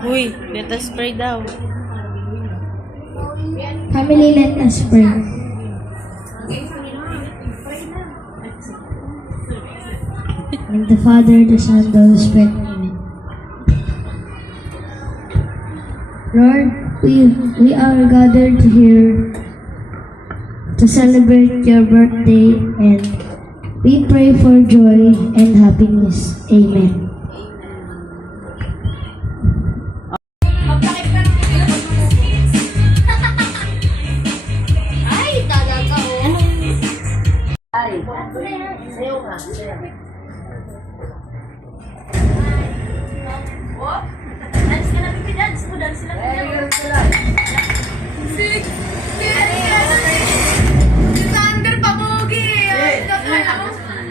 Uy, let us pray daw. Family, let us pray. In the Father, the Son, the Holy Spirit. Amen. Lord, we are gathered here to celebrate your birthday, and we pray for joy and happiness. Amen.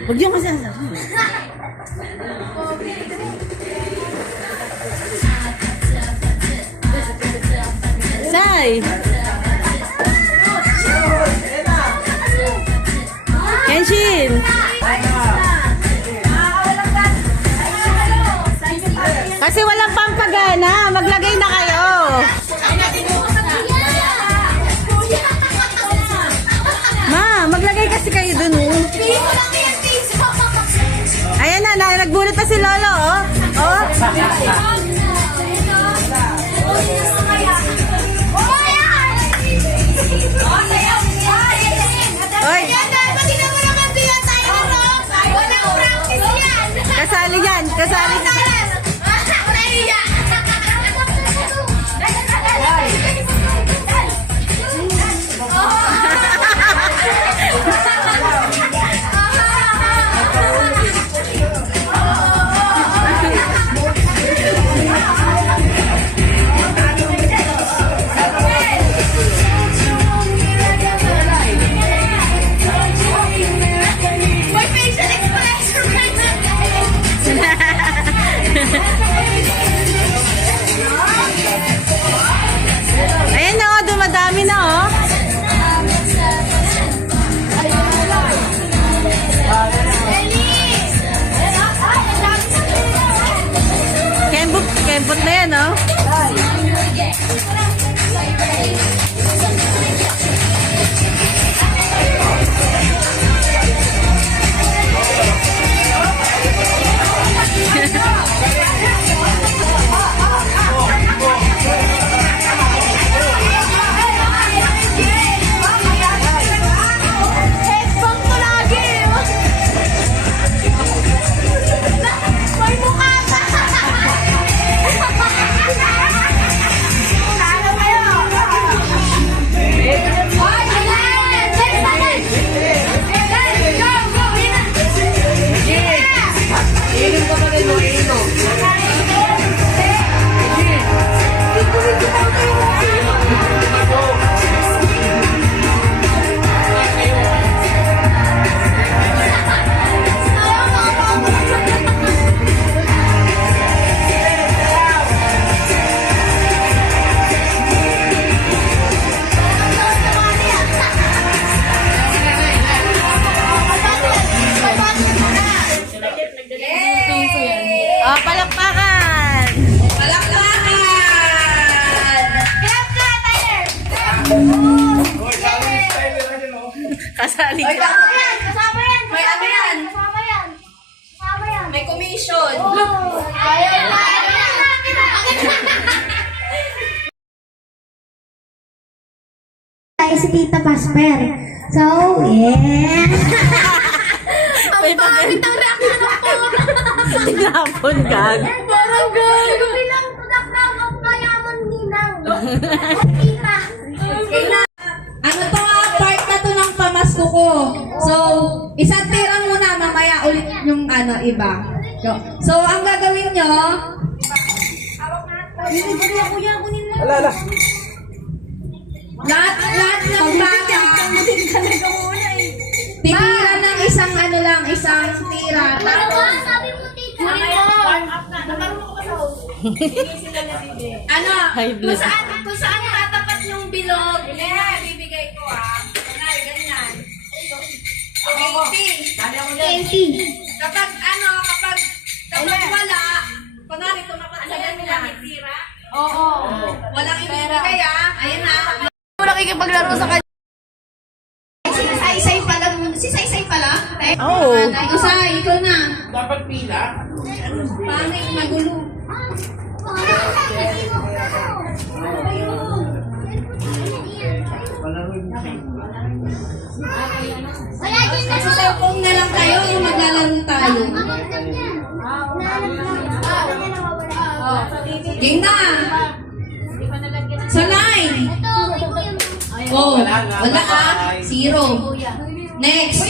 Huwag yung masasabi. Say! Kenshin! Kasi walang pampagana, maglagay na kayo. Ma, maglagay kasi kayo dun. Ayan na, nagbunot na si Lolo, oh. Oh. Oy. Kasali yan, kasali yan. Ayan na, oh, dumadami na, oh. Kembot na yan, oh. Oh, palakpakan! Palakpakan! Kasali ka. Kasama yan! May ano yan? Kasama yan! Kasama yan! May commission. Tayo si Tita Pasper. So, yeah. Ang pangit ang reaction ng pura. Tinapon gag. Parang gag. Bilang tudak na ang mayaman ninang. Tita! Ano to part na to ng pamasko ko. So, isang tira muna, mamaya ulit yung ano, iba. So, ang gagawin nyo, lahat ng bata, titira ng isang ano lang, isang tira. Tapos, Sabi mo, tita! ano, High blood. kung saan tatapat yung bilog, bibigay ko ganyan. 80. Kapag wala, kunwari tumapat sa ganyan, tira, Oo. Walang ibibigay Ayan na. Nakikipaglaro sa kanya. Si Saysay pala. Si Saysay pala? Oo. Usay, ikaw na. Dapat pila. Paano yung magulo? Wala din na. Sa cellphone na lang kayo yung maglalaro tayo. Game na! Sa line! Oh, wala Zero. Next!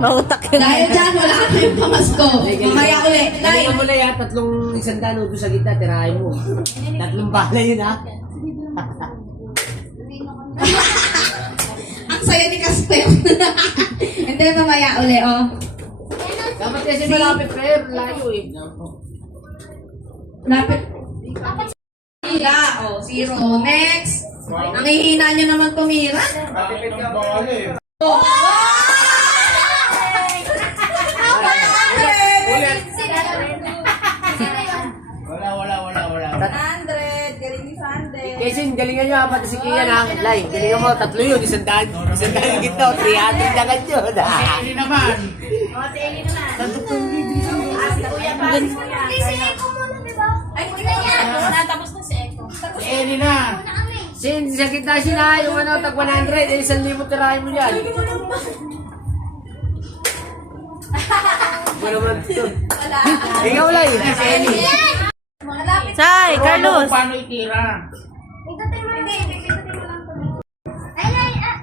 Mautak yun. Dahil dyan, wala ka tayong pamasko. Mamaya ulit. Galingan mo Line! na yan, tatlong isandaan doon sa gitna, tirahin mo. Tatlong bala yun ha. Ang saya ni Casper. Hindi, mamaya ulit, oh. Dapat kasi malapit prayer, layo eh. Lapit. Wala, oh, zero. Next! Ang hihina nyo naman tumira. Matipid ka bala eh. Oh! Ulit. Wala. 100, galing ni Sunday. Kesin, galingan nyo ha, pati si Kian ha. Lai, galingan mo, tatlo yun, isandaan yung gitna, 300 agad yun. Eli naman. Kasi ko muna, di ba? Ay, hindi na yan. Eli na. Sin, sa gitna sila, yung ano, tag 100, 1,000 tirahin mo yan. Wala naman ito. Ikaw Lai, si Eli. Say, Carlos. Paano itira? Itutin mo lang. Itutin mo lang. Ay,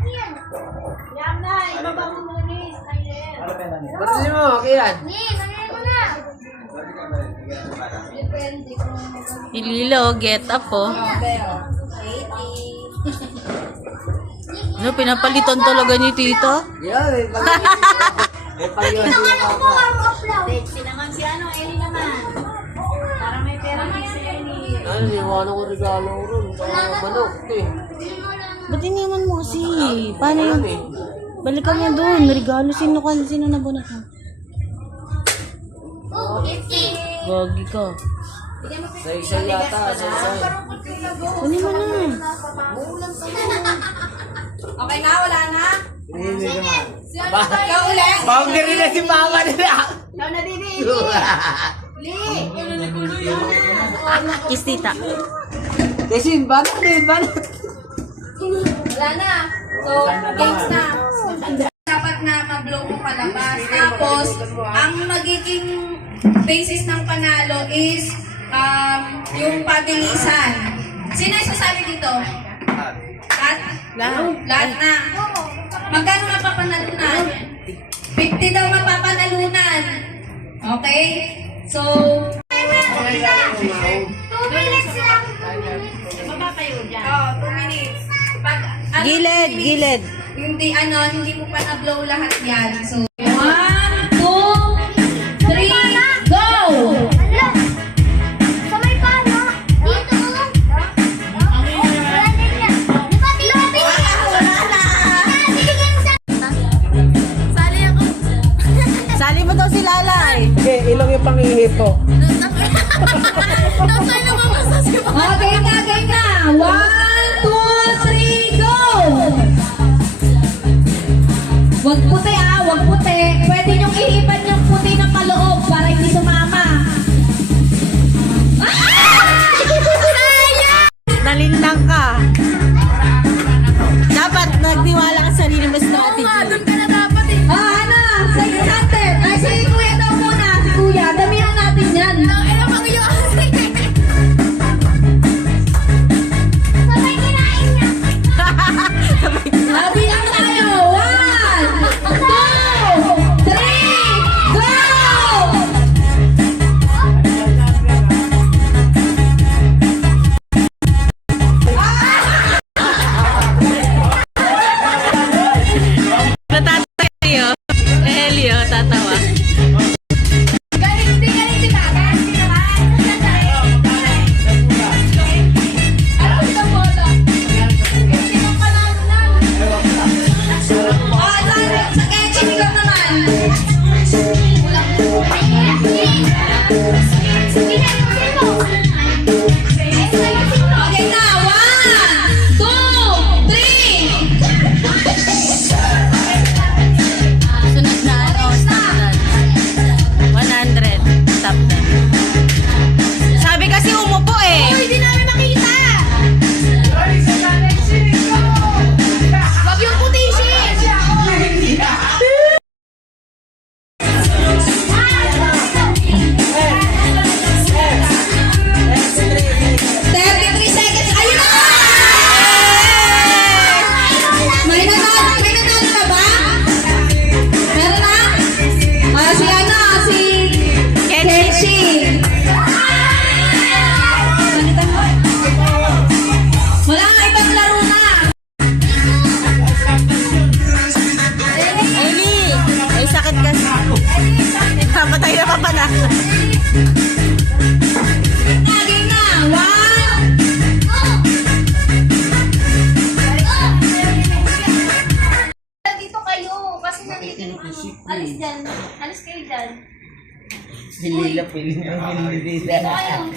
yan. Yan na, ibaba mo nulis. Ayan. Patuloy mo, Kian. Nangyay mo na. Ililo, get up oh. No, pinapalitan talaga ni Tito. Yan, eh, pag... Eh, pag yun, Ito ka na po ang upload. ano, iwanan ko regalo ko ron. Manok, eh. Ba't iniwan mo kasi? Paano yun? Alam eh. Balikan mo doon. Regalo. Sino nabunot mo? Oh, 50. Gagi ka. Sa isa yata, sa isa. Kunin mo na. Okay na, wala na? Hindi naman. Ikaw ulit. Boundary na si mama nila. Ikaw na din Kiss tita. Kesin, banat din, banat. Wala na. So, games na. Dapat na mag-blow mo palabas. Tapos, ang magiging basis ng panalo is yung pabilisan. Sino yung sasabi dito? Lahat? Lahat na. Magkano mapapanalunan? 50 daw mapapanalunan. Okay? So, 2 minutes lang. oh, 2 minutes. Pag, Gilid, gilid. Hindi mo pa na-blow lahat yan. So, 1, 2, 3, go! Hala. Sa may pano. Dito. Wala din yan. Di ba, dito? Wala na! Sali mo daw si Lalay. Eh, ilong yung pangihip ko. Okay na, okay na. 1, 2, 3, go! Wag puti wag puti. Pwede niyong ihipan yung puti ng paloob para hindi sumama. Nalintang ka. Dapat nagniwala ka sa sarili mo strategy. Ano? Sige, Hunter. Ay, si Kuya daw muna. Si Kuya. Damihan natin yan. Sabay kinain niya. Bilang tayo. 1, 2,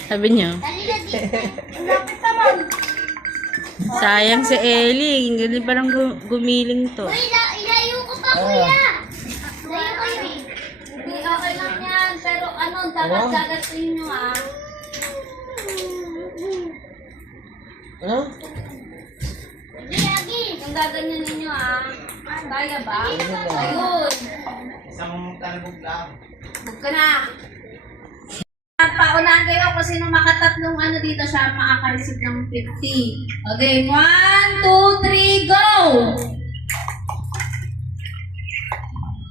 Sabi niyo. Dali na di. Ang lapit naman. Sayang si Ellie. Hindi parang gumiling to. Uy, ilayo ko pa, kuya. Ilayo kayo eh. Hindi, okay lang yan. Pero ano, dagat-dagat ko yun yung Ano? Agi, agi. Yung gaganyan ninyo Kaya ba? Ayun. Isang talbog lang. Huwag ka na. Paunahan kayo kung sino makatatlong dito siya makaka-receive ng 50. Okay, 1, 2, 3, go!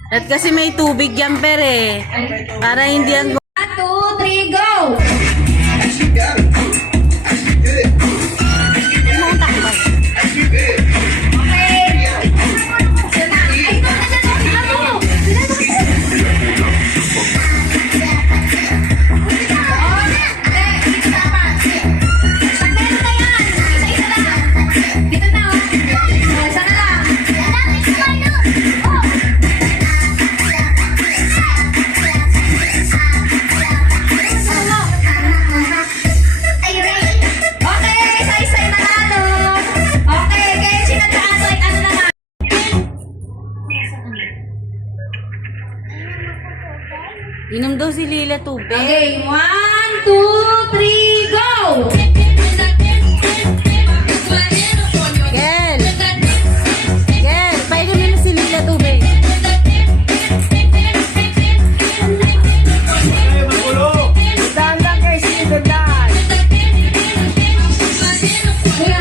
At kasi may tubig yan, eh. Para hindi ang 1, 2, 3, go! Inom daw si Lila tubig. Okay, 1, 2, 3, go! Gel! Gel! Painumin mo si Lila tubig. Dahan-dahan guys, dahan-dahan. Kuya.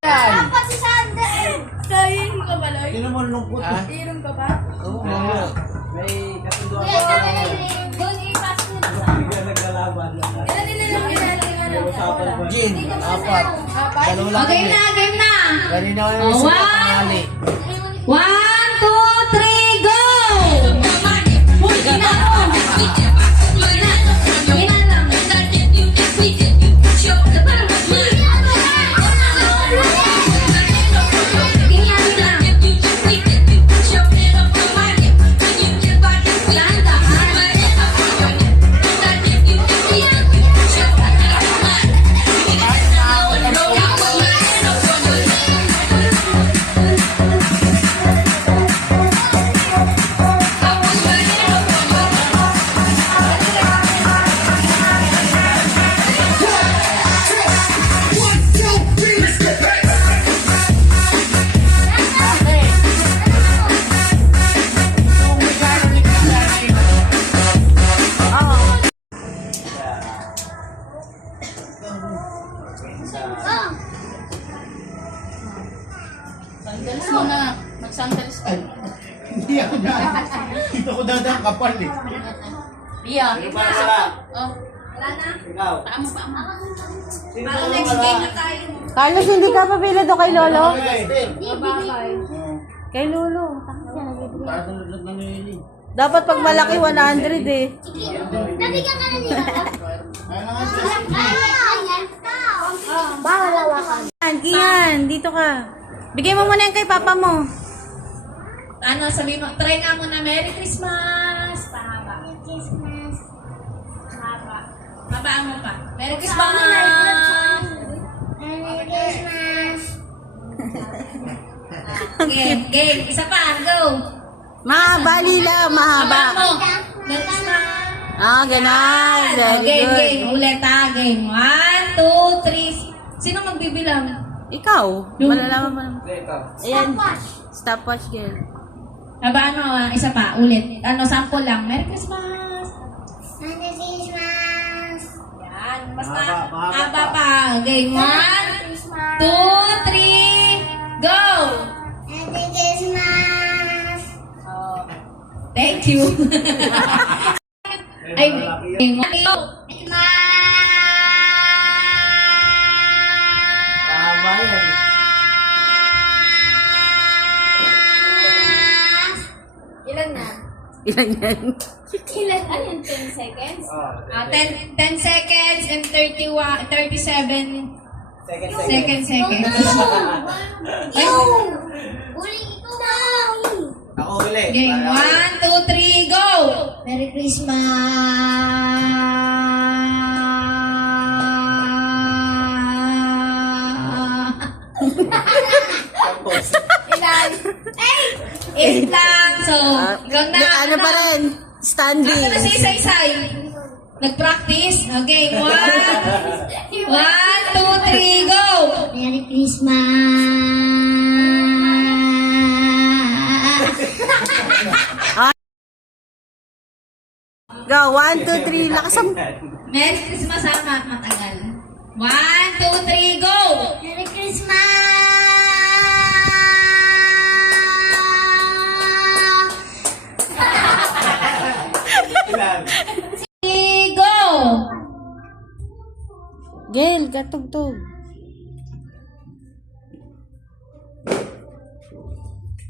Dapat si Sander. Sino mo lungkot? Iron ka ba? Oo. May kasunduan Kuya, sabi na doon ipas mo na sa naglalaban. Ilan? Jin, apat. Dalawa lang Okay kami. na, game na! Kanina ko Oh, yung sukat one. ng ali. 1, 2, 3, go! Uy, gina ako! Gina lang. Gina lang. Sandals mo na. Mag-sandals ka. Hindi ako na. Dito ako dadang kapal eh. Iya. Para sila. Oh, Ikaw. tama pa mo. Sino Para mo next game na tayo. Carlos, hindi ka papila do kay Lolo? Babay. Kay Lolo. Taas ang lag ng nili. Dapat pag malaki 100 eh. Nabigyan ka na nila. Kaya nga siya. Bawal lawakan. Kian, dito ka. Bigay mo muna yan kay papa mo. Ano, sabi mo, try nga muna, Merry Christmas! Pahaba. Christmas. Pahaba. Habaan mo pa. Merry Christmas! Merry Christmas. Game, game. Isa pa, go! Mahaba Lila, mahaba. Habaan mo. Merry Christmas! Ah, ganon. Very game, good. game. Ulit game. 1, 2, 3. Sino magbibilang? Ikaw, Yung- malalaman mo naman. Ikaw. Ayan. Stopwatch girl. Habaan mo, isa pa, ulit. Ano, sample lang. Merry Christmas! Merry Christmas. Yan. Basta, Mahaba, mahaba haba pa. Game. 1, 2, 3, go! Merry Christmas. Thank you. Ay, game. Tama yan. Ilan na? Ilan yan? Ilan Ano yung 10 seconds? 10 seconds and 37 seconds. Uli ikaw! Ako uli. Game 1, 2, 3, go! Merry Christmas! Ilan? 8 lang. So, ikaw na. Ano pa rin? Standing. Asa na si Isay-Say? Nag-practice? Okay, 1, 2, 3, go! Merry Christmas! Go, 1, 2, 3. Lakas ang... Merry Christmas ha, matagal. 1, 2, 3, go! Merry Christmas! Ilan? 3, go! Gail, katugtog.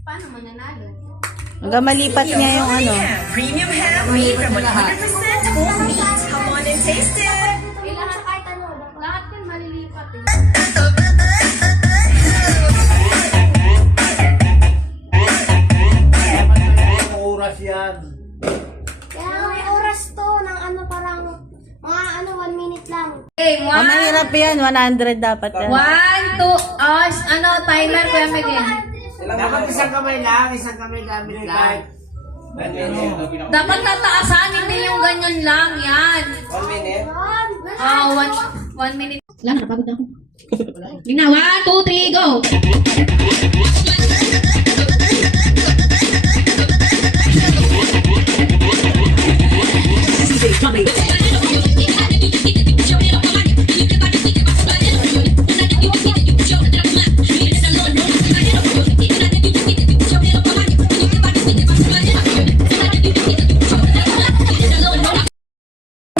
Paano mananalo? Hanggang malipat niya yung ano. Kailangan kahit ano. Lahat yan malilipat. Ang oras yan. Kaya may oras to ng ano parang mga 1 minute lang. Okay, Ang mahirap yan, 100 dapat yan. 1, 2, timer Kuya Miguel. Dapat isang kamay gamit lang. Dapat tataasan, hindi yung ganyan lang, yan. 1 minute? Ah, 1 minute. Wala na, napagod na ako. Tingnan, 1, 2, 3, go!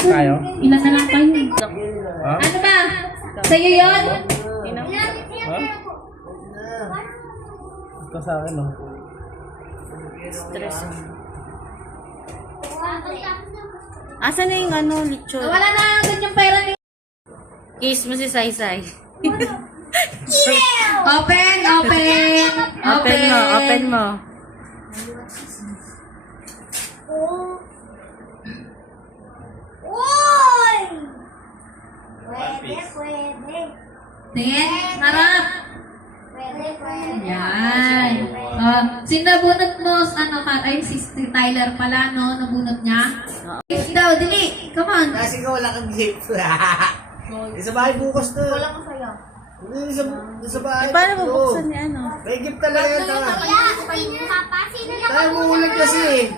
Tayo? Ilan na lang kayo? Ano ba? Sa'yo yun? Ito sa akin, no? Asan na yung ano, lechon? Wala na agad yung pera ni... Kiss mo si Saysay. Open! Open mo. Uy! Pwede. Tingin, harap! Pwede. Yan. Sino nabunot mo? Ano ka? Ay, si Tyler pala, no? Nabunot niya? Gift daw, dili! Come on! Kasi ka wala kang gift. Sa bahay bukas to. Wala kang saya. Hindi, sa bahay. Paano tatlo. mabuksan ni ano? May gift talaga yan. Tanga. Papa, sino Tayo muulag kasi eh.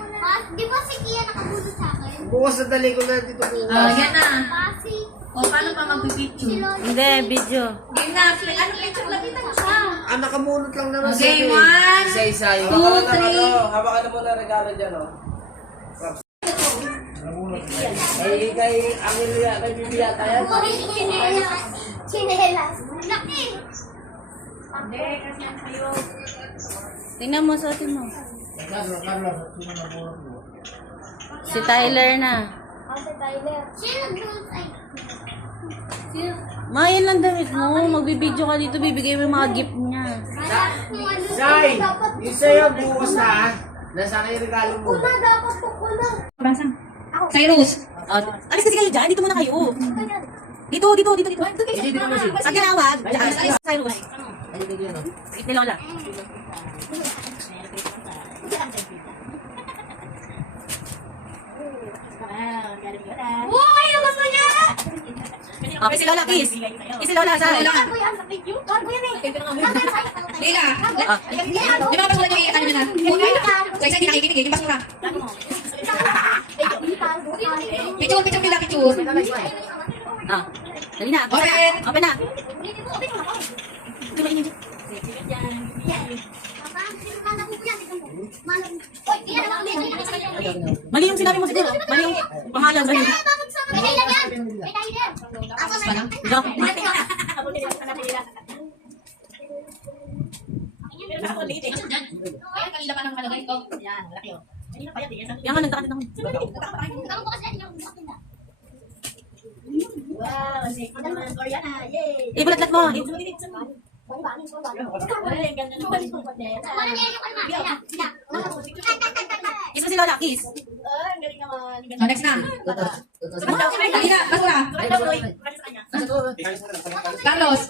Di ba si Kia nakabulot sa akin? Bukas na dali ko na dito bukas. Yan na. Pasi. O, paano pa magbibidyo? Hindi, video. Game na. Ano picture lang kita mo siya? Ah, nakamunot lang naman Okay, sa'yo 1, eh. Isa-isa yun. 2, 3. Hawakan na mo na regalo dyan, oh. Kay Amelia, kay Bibia tayo. Chinelas. Laki. Tingnan mo, suotin mo. Si Tyler na. Kasi Tyler. Sino nagdulot ay? Ma, yan lang damit mo. Magbibideo ka dito, bibigay mo yung mga gift niya. Sai, yung sa'yo bukas na, ah. Nasa akin yung regalo mo. Kuna dapat to kuna. Cyrus. Alis kasi kayo dyan, dito muna kayo. Dito. Ang tinawag, Cyrus. Gift ni Lola. Uy, ang gusto niya! Okay, si Lola, kiss. Kiss si Lola, sa Lola. Gago yan sa video. Gago yan eh. Lila. Di ba pasulan yung ano nyo na? So, isa hindi nakikinig eh. Yung basura. Picture nila, picture. Ah, dali na. Open. Open na. Mali yung sinabi mo siguro. Mali yung pangalan. Mali. May Tyler yan! May Tyler! Ako na. Ayan, kanila pa ng kalagay ko. Yan, laki oh. Yan nga, nagtakatid ako. Ibulatlat mo. Kiss mo si Lola, kiss. Oh, next na. Halika, basura. Carlos.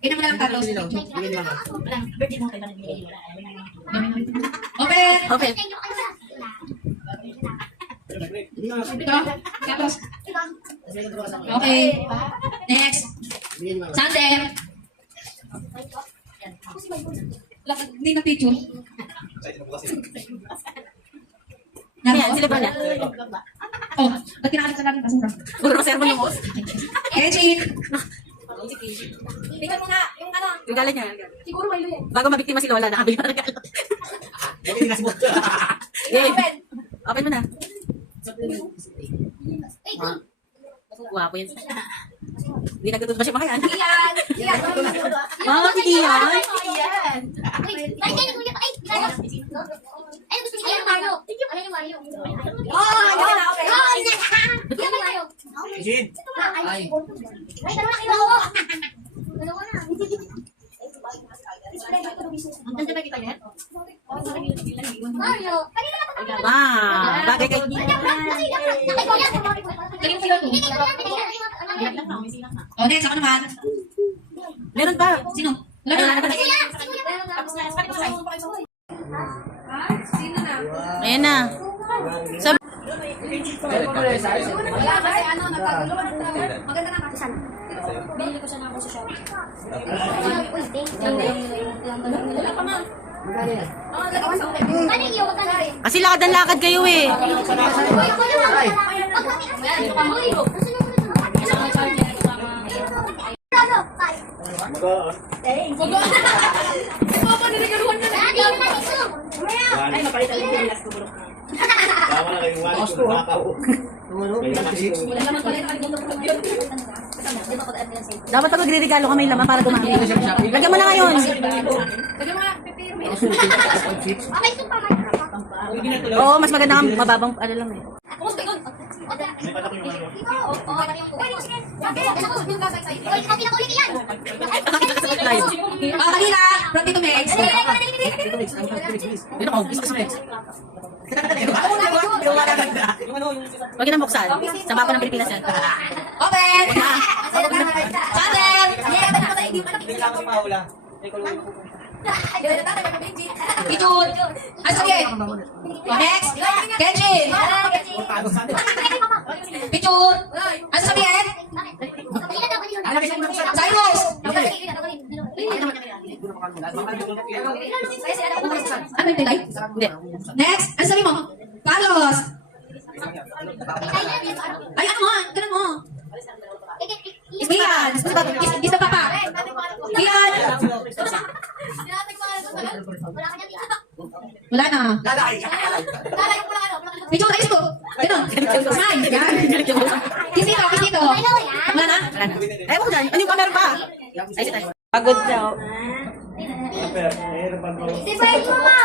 Ina mo na lang, Carlos. Open. Okay. Ito, Carlos. Okay. Next. Sander. Hindi na picture. Ayan, sila ba na? Oh, ba't kinakalit ka natin basura? Puro masermo yung boss. Kenji. Tingnan mo nga, yung ano. Yung galit niya. Siguro may luya. Bago mabiktima si Lola, nakabili pa ng galit. Open. Open mo na. Guwapo yan. Hindi nagtutubas siya makayan. Iyan. Iyan. Mga kitiyan. Jin! Wow, bagay kay Kanino sila to? Oh, next, ako naman. meron pa. Sino? Wala na. Ayan na. So, Wala kasi ano, nagkagulo. Maganda na kasi sana. Binili ko siya na ako sa shop. Wala pa man. kasi lakad kayo eh. Tama na kayong wali kung makaw. Dapat pag magre-regalo ka may laman para dumami. Lagyan mo na ngayon. Oo, mas maganda nga mababang ano lang eh. Oh, kanina. From Tito Mex. Dito ko, gusto ko Huwag yun ang buksan. Sa mapa ng Pilipinas yan. Open. Sander. Pichut. Ano sabihin? Oh, next. Kenji. Pichut. Ano sabihin? Cyrus. Ano yung delay? Hindi. Next. Ano sabi mo? Carlos. Ay, ano mo? Ganun mo. Ian. Kiss na papa. Ian. Wala na. Pichut, ayos ko. Ganun. Smile. Yan. Kiss dito, kiss dito. Wala na? Ayaw ko dyan. Ano yung camera pa? Ay, tayo. Pagod siya. Si Brian mo ma!